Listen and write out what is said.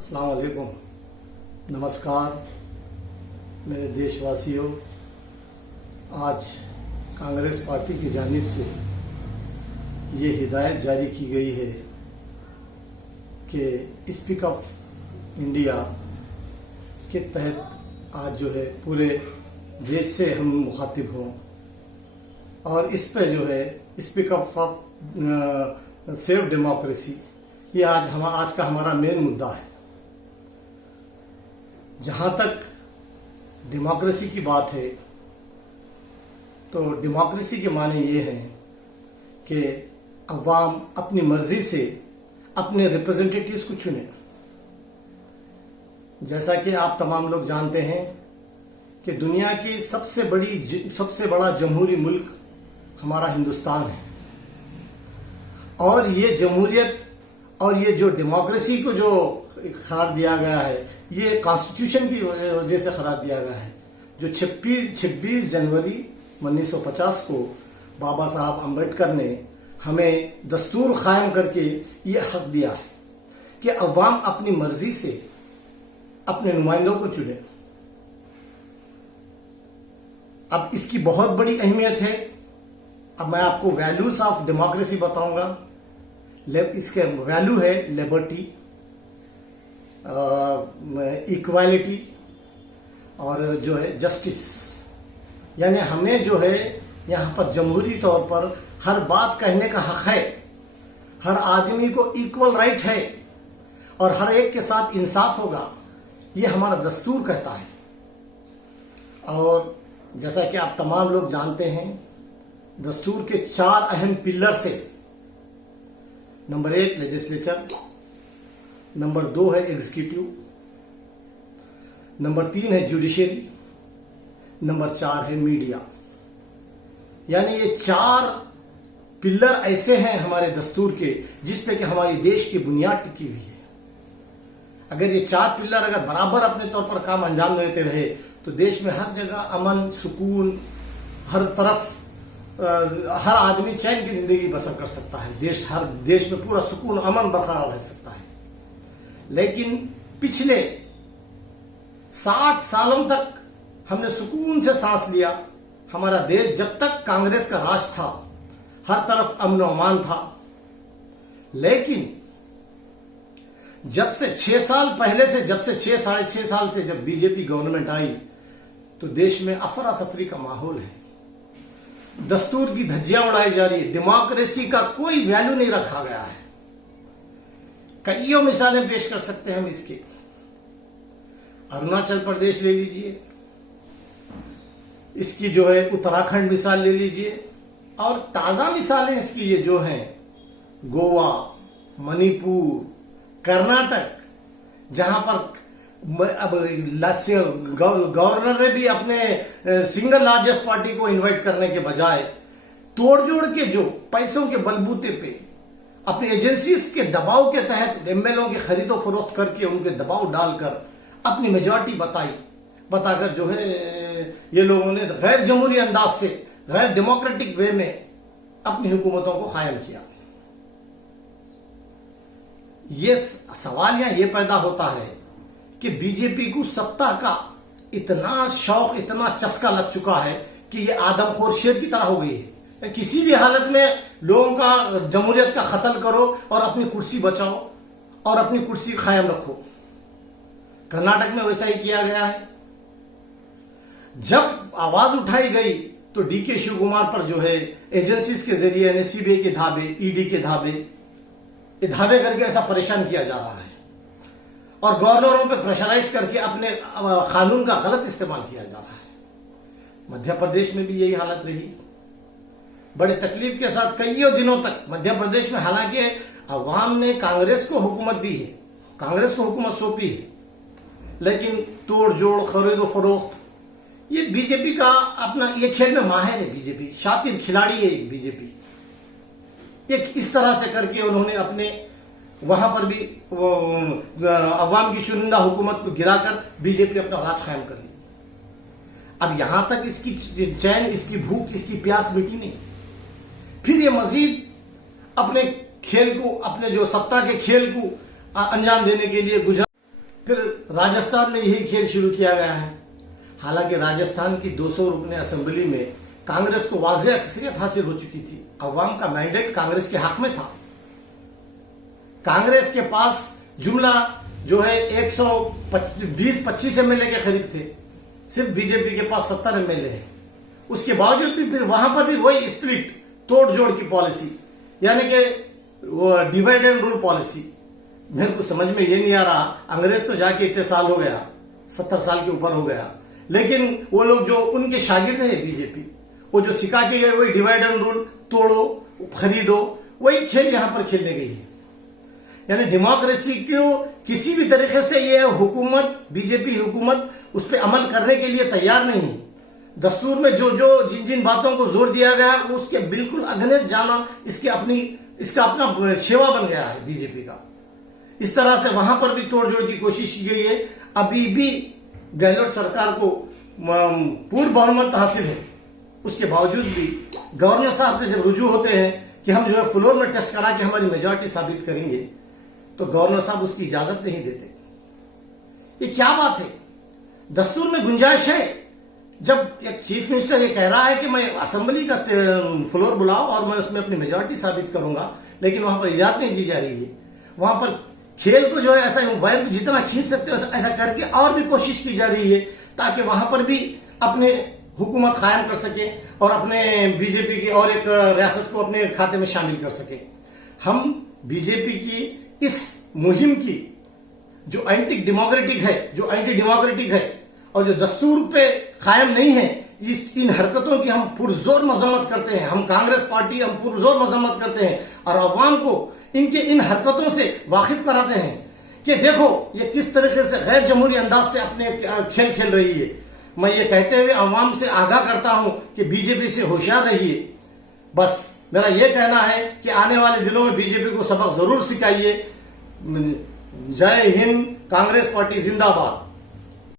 अस्सलाम वालेकुम, नमस्कार मेरे देशवासियों। आज कांग्रेस पार्टी की जानिब से ये हिदायत जारी की गई है कि स्पीक अप इंडिया के तहत आज जो है पूरे देश से हम मुखातिब हों और इस पे जो है speak up for save democracy, ये आज का हमारा मेन मुद्दा है। जहाँ तक डेमोक्रेसी की बात है तो डेमोक्रेसी के माने ये हैं कि अवाम अपनी मर्जी से अपने रिप्रेजेंटेटिव्स को चुने। जैसा कि आप तमाम लोग जानते हैं कि दुनिया की सबसे बड़ा जमहूरी मुल्क हमारा हिंदुस्तान है और ये जमहूरियत और ये जो डेमोक्रेसी को जो करार दिया गया है ये कॉन्स्टिट्यूशन की वजह से करार दिया गया है, जो 26 जनवरी 1950 को बाबा साहब अम्बेडकर ने हमें दस्तूर कायम करके ये हक दिया है कि अवाम अपनी मर्जी से अपने नुमाइंदों को चुने। अब इसकी बहुत बड़ी अहमियत है। अब मैं आपको वैल्यूज ऑफ डेमोक्रेसी बताऊंगा। इसके वैल्यू है लिबर्टी, इक्वालिटी और जो है जस्टिस। यानी हमें जो है यहाँ पर जमहूरी तौर पर हर बात कहने का हक है, हर आदमी को इक्वल राइट है और हर एक के साथ इंसाफ होगा, ये हमारा दस्तूर कहता है। और जैसा कि आप तमाम लोग जानते हैं, दस्तूर के 4 अहम पिलर से नंबर 1 लेजिस्लेचर, नंबर 2 है एग्जीक्यूटिव, नंबर 3 है जुडिशरी, नंबर 4 है मीडिया। यानी ये 4 पिलर ऐसे हैं हमारे दस्तूर के जिस पे कि हमारी देश की बुनियाद टिकी हुई है। अगर ये 4 पिलर अगर बराबर अपने तौर पर काम अंजाम देते रहे तो देश में हर जगह अमन सुकून, हर तरफ हर आदमी चैन की जिंदगी बसर कर सकता है। हर देश में पूरा सुकून अमन बरकरार रह सकता है। लेकिन पिछले 60 सालों तक हमने सुकून से सांस लिया। हमारा देश जब तक कांग्रेस का राज था हर तरफ अमन और अमान था। लेकिन जब से 6 साल पहले से, जब से 6 साढ़े 6 साल से जब बीजेपी गवर्नमेंट आई तो देश में अफरा तफरी का माहौल है। दस्तूर की धज्जियां उड़ाई जा रही है। डेमोक्रेसी का कोई वैल्यू नहीं रखा गया है। कईयों मिसालें पेश कर सकते हैं हम इसके। अरुणाचल प्रदेश ले लीजिए, इसकी जो है उत्तराखंड मिसाल ले लीजिए और ताजा मिसालें इसकी ये जो हैं गोवा, मणिपुर, कर्नाटक, जहां पर अब गवर्नर ने भी अपने सिंगल लार्जेस्ट पार्टी को इनवाइट करने के बजाय तोड़ जोड़ के जो पैसों के बलबूते पे अपनी एजेंसीज के दबाव के तहत एमएलओ की खरीदो फरोख्त करके उनके दबाव डालकर अपनी मेजॉरिटी बताकर जो है ये लोगों ने गैर जमहूरी अंदाज से, गैर डेमोक्रेटिक वे में अपनी हुकूमतों को कायम किया। ये सवाल यहां ये पैदा होता है कि बीजेपी को सत्ता का इतना शौक, इतना चस्का लग चुका है कि ये आदमखोर शेर की तरह हो गई है। किसी भी हालत में लोगों का जमहूरियत का कत्ल करो और अपनी कुर्सी बचाओ और अपनी कुर्सी कायम रखो। कर्नाटक में वैसा ही किया गया है। जब आवाज उठाई गई तो डीके शिव कुमार पर जो है एजेंसीज के जरिए, यानी सीबीआई के धाबे, ईडी के धाबे, ये धाबे करके ऐसा परेशान किया जा रहा है और गवर्नरों पे प्रेशराइज करके अपने कानून का गलत इस्तेमाल किया जा रहा है। मध्य प्रदेश में भी यही हालत रही। बड़े तकलीफ के साथ कईयों दिनों तक मध्य प्रदेश में, हालांकि अवाम ने कांग्रेस को हुकूमत दी है, कांग्रेस को हुकूमत सौंपी है, लेकिन तोड़ जोड़, खरीदो फरोख्त, ये बीजेपी का अपना ये खेल में माहिर है। बीजेपी शातिर खिलाड़ी है। बीजेपी एक इस तरह से करके उन्होंने अपने वहां पर भी अवाम की चुनिंदा हुकूमत को गिराकर बीजेपी अपना राज कायम कर ली। अब यहां तक इसकी चैन, इसकी भूख, इसकी प्यास मिटी नहीं। फिर ये मजीद अपने खेल को, अपने जो सत्ता के खेल को अंजाम देने के लिए गुजरात फिर राजस्थान में यही खेल शुरू किया गया है। हालांकि राजस्थान की 200 रुकने असेंबली में कांग्रेस को वाज़ेह अक्सरियत हासिल हो चुकी थी। अवाम का मैंडेट कांग्रेस के हक में था। कांग्रेस के पास जुमला जो है 120-25 एमएलए के करीब थे, सिर्फ बीजेपी के पास 70 एमएलए है। उसके बावजूद भी फिर वहां पर भी वही स्प्लिट, तोड़ जोड़ की पॉलिसी, यानी कि वो डिवाइड एंड रूल पॉलिसी। मेरे को समझ में ये नहीं आ रहा, अंग्रेज तो जाके इतने साल हो गया, 70 साल के ऊपर हो गया, लेकिन वो लोग जो उनके शागिर्द है बीजेपी, वो जो सिखा के गए वही डिवाइड एंड रूल, तोड़ो खरीदो, वही खेल यहां पर खेलने गई है। यानी डेमोक्रेसी को किसी भी तरीके से ये हुकूमत, बीजेपी हुकूमत उस पर अमल करने के लिए तैयार नहीं है। दस्तूर में जिन जिन बातों को जोर दिया गया उसके बिल्कुल अगेंस्ट जाना इसका अपना सेवा बन गया है बीजेपी का। इस तरह से वहां पर भी तोड़जोड़ की कोशिश की गई है। अभी भी गहलोत सरकार को पूर्ण बहुमत हासिल है, उसके बावजूद भी गवर्नर साहब से जब रुजू होते हैं कि हम जो है फ्लोर में टेस्ट करा के हमारी मेजॉरिटी साबित करेंगे, तो गवर्नर साहब उसकी इजाजत नहीं देते। ये क्या बात है? दस्तूर में गुंजाइश है। जब एक चीफ मिनिस्टर ये कह रहा है कि मैं असेंबली का फ्लोर बुलाओ और मैं उसमें अपनी मेजॉरिटी साबित करूंगा, लेकिन वहां पर इजाजत नहीं दी जा रही है। वहां पर खेल को जो है ऐसा वायर को जितना खींच सकते हो ऐसा करके और भी कोशिश की जा रही है, ताकि वहां पर भी अपने हुकूमत कायम कर सके और अपने बीजेपी की और एक रियासत को अपने खाते में शामिल कर सके। हम बीजेपी की इस मुहिम की जो एंटी डेमोक्रेटिक है और जो दस्तूर पे कायम नहीं है, इन हरकतों की हम पुरजोर मजम्मत करते हैं। हम कांग्रेस पार्टी हम पुरजोर मजम्मत करते हैं और अवाम को इनके इन हरकतों से वाकिफ कराते हैं कि देखो ये किस तरीके से गैर जमहूरी अंदाज से अपने खेल खेल रही है। मैं ये कहते हुए अवाम से आगाह करता हूं कि बीजेपी से होशियार रहिए। बस मेरा ये कहना है कि आने वाले दिनों में बीजेपी को सबक जरूर सिखाइए। जय हिंद, कांग्रेस पार्टी जिंदाबाद।